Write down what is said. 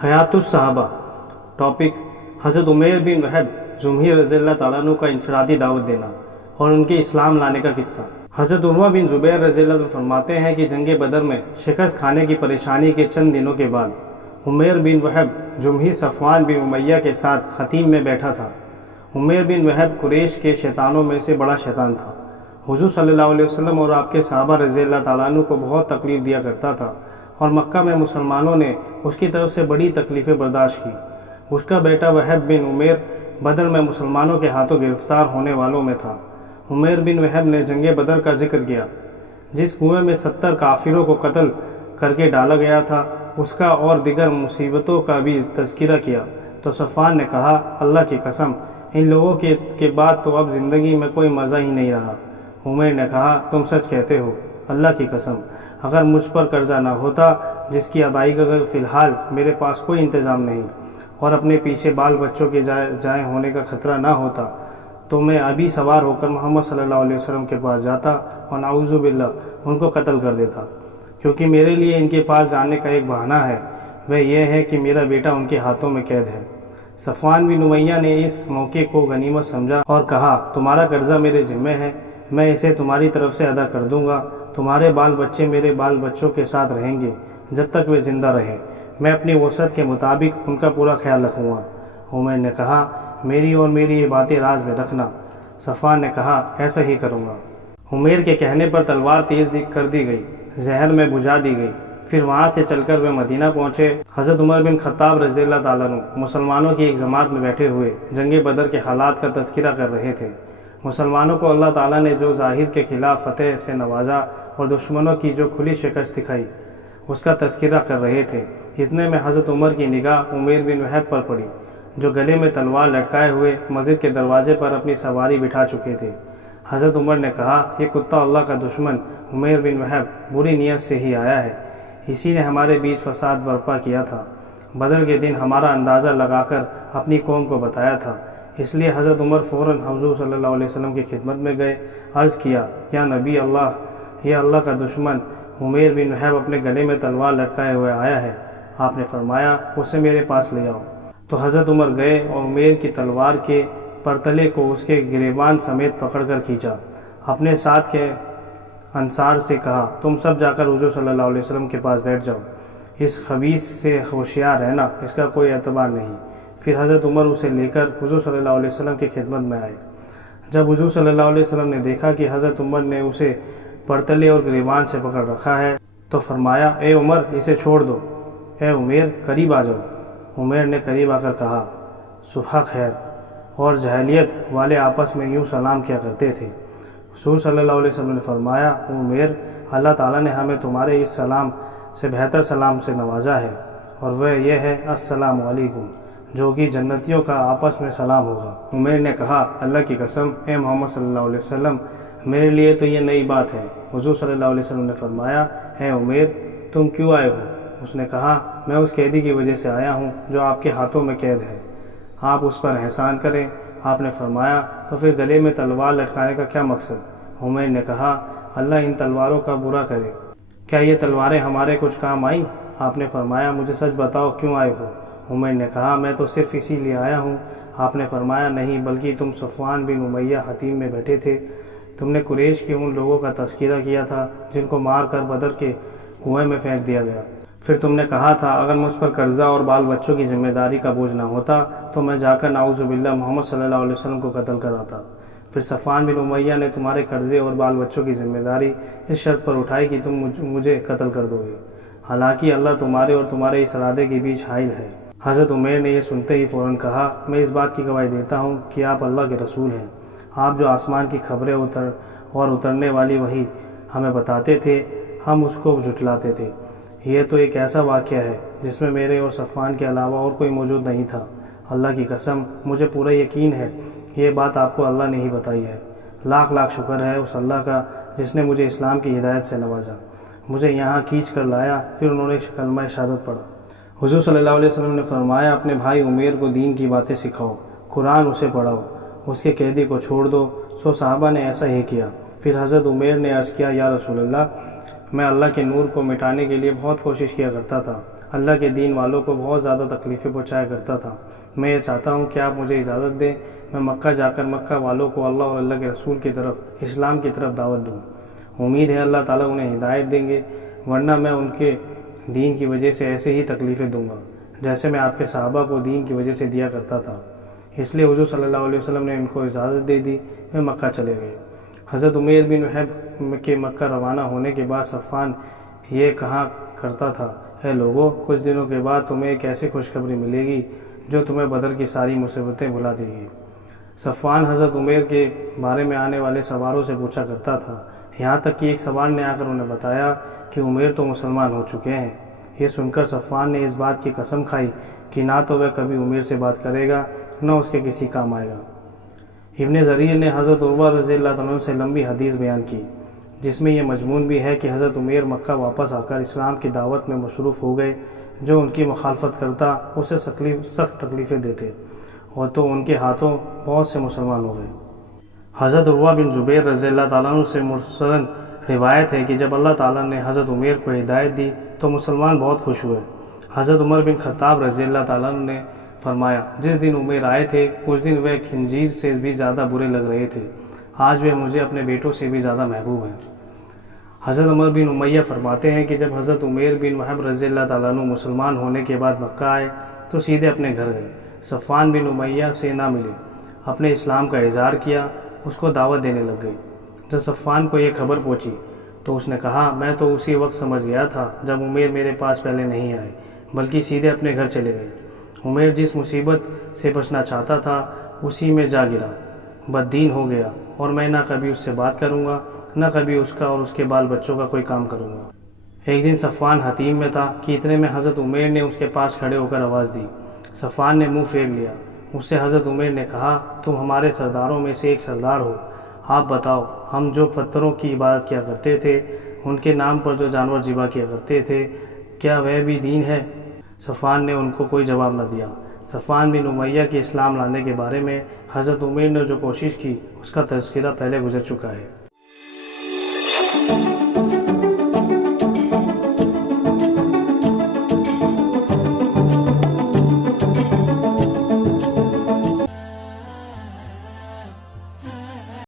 हयात सहाबा। टॉपिक हज़रत उमैर बिन वहब जुमही रज़ी अल्लाह तआला अन्हु का इनफरादी दावत देना और उनके इस्लाम लाने का किस्सा। हज़रत उर्वा बिन ज़ुबैर रज़ी अल्लाह तआला फरमाते हैं कि जंग बदर में शिकस्त खाने की परेशानी के चंद दिनों के बाद उमैर बिन वहब जुमही सफ़वान बिन उमैया के साथ हतीम में बैठा था। उमैर बिन वहब कुरैश के शैतानों में से बड़ा शैतान था। हुज़ूर सल्लल्लाहु अलैहि वसल्लम और आपके सहाबा रज़ी अल्लाह तआला अन्हु को बहुत तकलीफ़ दिया करता था और मक्का में मुसलमानों ने उसकी तरफ से बड़ी तकलीफ़ें बर्दाश्त की। उसका बेटा वहब बिन उमैर बदर में मुसलमानों के हाथों गिरफ्तार होने वालों में था। उमैर बिन वहब ने जंग बदर का जिक्र किया, जिस कुएं में 70 काफिरों को कत्ल करके डाला गया था, उसका और दिगर मुसीबतों का भी तज़किरा किया। तो सफ़वान ने कहा, अल्लाह की कसम, इन लोगों के बाद तो अब ज़िंदगी में कोई मज़ा ही नहीं रहा। उमैर ने कहा, तुम सच कहते हो, अल्लाह की कसम, अगर मुझ पर कर्ज़ा ना होता जिसकी अदायगी का फ़िलहाल मेरे पास कोई इंतज़ाम नहीं और अपने पीछे बाल बच्चों के जाए होने का ख़तरा ना होता, तो मैं अभी सवार होकर मोहम्मद सल्लल्लाहु अलैहि वसल्लम के पास जाता और नाउज़ु बिल्लाह उनको कत्ल कर देता, क्योंकि मेरे लिए इनके पास जाने का एक बहाना है, वह यह है कि मेरा बेटा उनके हाथों में कैद है। सफ़वान बिन उमैया ने इस मौके को गनीमत समझा और कहा, तुम्हारा कर्ज़ा मेरे ज़िम्मे है, मैं इसे तुम्हारी तरफ से अदा कर दूंगा। तुम्हारे बाल बच्चे मेरे बाल बच्चों के साथ रहेंगे जब तक वे ज़िंदा रहें। मैं अपनी वसअत के मुताबिक उनका पूरा ख्याल रखूँगा। उमैर ने कहा, मेरी और मेरी ये बातें राज में रखना। सफ़वान ने कहा, ऐसा ही करूँगा। उमैर के कहने पर तलवार तेज़ कर दी गई, जहर में बुझा दी गई। फिर वहाँ से चलकर वे मदीना पहुँचे। हज़रत उमर बिन ख़त्ताब रज़ी अल्लाह तआला अन्हु मुसलमानों की एक जमात में बैठे हुए जंग बदर के हालात का तज़किरा कर रहे थे। मुसलमानों को अल्लाह ताला ने जो ज़ाहिर के ख़िलाफ़ फ़तेह से नवाजा और दुश्मनों की जो खुली शिकस्त दिखाई, उसका तज़किरा कर रहे थे। इतने में हज़रत उमर की निगाह उमैर बिन वहब पर पड़ी, जो गले में तलवार लटकाए हुए मस्जिद के दरवाजे पर अपनी सवारी बिठा चुके थे। हज़रत उमर ने कहा, ये कुत्ता अल्लाह का दुश्मन उमैर बिन वहब बुरी नीयत से ही आया है, इसी ने हमारे बीच फसाद बर्पा किया था। बदर के दिन हमारा अंदाज़ा लगाकर अपनी कौम को बताया था, इसलिए हज़रत उमर फ़ौरन हुज़ूर सल्लल्लाहु अलैहि वसल्लम की खिदमत में गए। अर्ज़ किया, या नबी अल्लाह, ये अल्लाह का दुश्मन उमैर बिन वहब अपने गले में तलवार लटकाए हुए आया है। आपने फरमाया, उसे मेरे पास ले आओ। तो हज़रत उमर गए और उमैर की तलवार के परतले को उसके गिरेबान समेत पकड़कर खींचा। अपने साथ के अंसार से कहा, तुम सब जाकर हुज़ूर सल्लल्लाहु अलैहि वसल्लम के पास बैठ जाओ, इस खबीस से होशियार रहना, इसका कोई एतबार नहीं। फिर हज़रत उमर उसे लेकर हुज़ूर सल्लल्लाहु अलैहि वसल्लम की खिदमत में आए। जब हुज़ूर सल्लल्लाहु अलैहि वसल्लम ने देखा कि हज़रत उमर ने उसे परतले और गिरेबान से पकड़ रखा है, तो फरमाया, ए उमर, इसे छोड़ दो। ए उमैर, करीब आ जाओ। उमैर ने करीब आकर कहा, सुबह खैर। और जहलियत वाले आपस में यूँ सलाम किया करते थे। हुज़ूर सल्लल्लाहु अलैहि वसल्लम ने फरमाया, उमैर, अल्लाह ताला ने हमें तुम्हारे इस सलाम से बेहतर सलाम से नवाजा है, और वह यह है, अस्सलामु अलैकुम, जो कि जन्नतियों का आपस में सलाम होगा। उमैर ने कहा, अल्लाह की कसम, ए मोहम्मद सल्लल्लाहु अलैहि वसल्लम, मेरे लिए तो ये नई बात है। हुज़ूर सल्लल्लाहु अलैहि वसल्लम ने फरमाया, ए उमैर, तुम क्यों आए हो? उसने कहा, मैं उस कैदी की वजह से आया हूँ जो आपके हाथों में कैद है, आप उस पर एहसान करें। आपने फरमाया, तो फिर गले में तलवार लटकाने का क्या मकसद? उमैर ने कहा, अल्लाह इन तलवारों का बुरा करे, क्या ये तलवारें हमारे कुछ काम आईं? आपने फरमाया, मुझे सच बताओ, क्यों आए हो? उमैर ने कहा, मैं तो सिर्फ़ इसीलिए आया हूँ। आपने फरमाया, नहीं, बल्कि तुम सफ़वान बिन उमैया हतीम में बैठे थे। तुमने कुरैश के उन लोगों का तज़किरा किया था जिनको मार कर बदर के कुएं में फेंक दिया गया। फिर तुमने कहा था, अगर मुझ पर कर्ज़ा और बाल बच्चों की ज़िम्मेदारी का बोझ ना होता तो मैं जाकर नाउज़ु बिल्लाह मोहम्मद सल्लल्लाहु अलैहि वसल्लम को कत्ल कराता। फिर सफ़वान बिन उमैया ने तुम्हारे कर्ज़े और बाल बच्चों की ज़िम्मेदारी इस शर्त पर उठाई कि तुम मुझे कत्ल कर दोगे, हालांकि अल्लाह तुम्हारे और तुम्हारे इस इरादे के बीच हाइल है। हज़रत उमैर ने यह सुनते ही फ़ौरन कहा, मैं इस बात की गवाही देता हूँ कि आप अल्लाह के रसूल हैं। आप जो आसमान की खबरें उतरने वाली वही हमें बताते थे, हम उसको झुठलाते थे। यह तो एक ऐसा वाक़या है जिसमें मेरे और सफ़वान के अलावा और कोई मौजूद नहीं था। अल्लाह की कसम, मुझे पूरा यकीन है कि ये बात आपको अल्लाह ने ही बताई है। लाख लाख शुक्र है उस अल्लाह का जिसने मुझे इस्लाम की हिदायत से नवाजा, मुझे यहाँ खींच कर लाया। फिर उन्होंने कलमा शहादत पढ़ा। हुज़ूर सल्लल्लाहु अलैहि वसल्लम ने फरमाया, अपने भाई उमैर को दीन की बातें सिखाओ, कुरान उसे पढ़ाओ, उसके कैदी को छोड़ दो। सो साहबा ने ऐसा ही किया। फिर हज़रत उमैर ने अर्ज़ किया, या रसूल अल्लाह, मैं अल्लाह के नूर को मिटाने के लिए बहुत कोशिश किया करता था, اللہ کے دین والوں کو بہت زیادہ تکلیفیں پہنچایا کرتا تھا۔ میں یہ چاہتا ہوں کہ آپ مجھے اجازت دیں میں مکہ جا کر مکہ والوں کو اللہ اور اللہ کے رسول کی طرف، اسلام کی طرف دعوت دوں۔ امید ہے اللہ تعالیٰ انہیں ہدایت دیں گے، ورنہ میں ان کے دین کی وجہ سے ایسے ہی تکلیفیں دوں گا جیسے میں آپ کے صحابہ کو دین کی وجہ سے دیا کرتا تھا۔ اس لیے حضور صلی اللہ علیہ وسلم نے ان کو اجازت دے دی، وہ مکہ چلے گئے۔ حضرت عمیر بن وہب کے مکہ روانہ ہونے کے بعد صفوان یہ کہا کرتا تھا، اے لوگو، کچھ دنوں کے بعد تمہیں ایک ایسی خوشخبری ملے گی جو تمہیں بدر کی ساری مصیبتیں بھلا دے گی۔ صفوان حضرت عمیر کے بارے میں آنے والے سواروں سے پوچھا کرتا تھا، یہاں تک کہ ایک سوار نے آ کر انہیں بتایا کہ عمیر تو مسلمان ہو چکے ہیں۔ یہ سن کر صفوان نے اس بات کی قسم کھائی کہ نہ تو وہ کبھی عمیر سے بات کرے گا نہ اس کے کسی کام آئے گا۔ ابن زریر نے حضرت عروہ رضی اللہ عنہ سے لمبی حدیث بیان کی جس میں یہ مضمون بھی ہے کہ حضرت عمیر مکہ واپس آ کر اسلام کی دعوت میں مصروف ہو گئے۔ جو ان کی مخالفت کرتا اسے سخت تکلیفیں دیتے، اور تو ان کے ہاتھوں بہت سے مسلمان ہو گئے۔ حضرت عروہ بن زبیر رضی اللہ تعالیٰ عنہ سے مرسلاً روایت ہے کہ جب اللہ تعالیٰ نے حضرت عمیر کو ہدایت دی تو مسلمان بہت خوش ہوئے۔ حضرت عمر بن خطاب رضی اللہ تعالیٰ عنہ نے فرمایا، جس دن عمیر آئے تھے اس دن وہ خنزیر سے بھی زیادہ برے لگ رہے تھے، آج وہ مجھے اپنے بیٹوں سے بھی زیادہ محبوب ہیں۔ حضرت عمر بن امیہ فرماتے ہیں کہ جب حضرت عمیر بن وہب رضی اللہ تعالیٰ عنہ مسلمان ہونے کے بعد مکہ آئے تو سیدھے اپنے گھر گئے، صفوان بن امیہ سے نہ ملے، اپنے اسلام کا اظہار کیا، اس کو دعوت دینے لگ گئے۔ جب صفوان کو یہ خبر پہنچی تو اس نے کہا، میں تو اسی وقت سمجھ گیا تھا جب عمیر میرے پاس پہلے نہیں آئے بلکہ سیدھے اپنے گھر چلے گئے۔ عمیر جس مصیبت سے بچنا چاہتا تھا اسی میں جا گرا، بددین ہو گیا، اور میں نہ کبھی اس سے بات کروں گا نہ کبھی اس کا اور اس کے بال بچوں کا کوئی کام کروں گا۔ ایک دن صفوان حتیم میں تھا کہ اتنے میں حضرت عمیر نے اس کے پاس کھڑے ہو کر آواز دی۔ صفوان نے منہ پھیر لیا۔ اس سے حضرت عمیر نے کہا، تم ہمارے سرداروں میں سے ایک سردار ہو، آپ بتاؤ، ہم جو پتھروں کی عبادت کیا کرتے تھے، ان کے نام پر جو جانور ذبح کیا کرتے تھے، کیا وہ بھی دین ہے؟ صفوان نے ان کو کوئی جواب نہ دیا۔ صفوان بن امیہ کے اسلام لانے کے بارے میں حضرت عمیر نے جو کوشش کی اس کا تذکرہ پہلے گزر چکا ہے۔